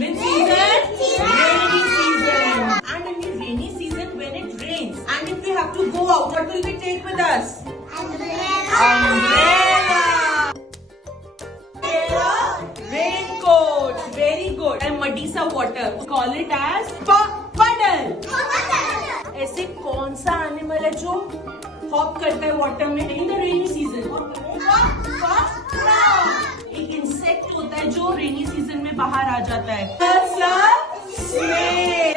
Which season? Rainy season. And in the rainy season, when it rains, and if we have to go out, what will we take with us? Umbrella. Raincoat. Very good. And muddy sa water. Call it as puddle. ऐसे कौन सा animal है जो hop करता है water में in the rainy season? एक insect होता है जो रेनी सीजन में बाहर आ जाता है। स्नेक।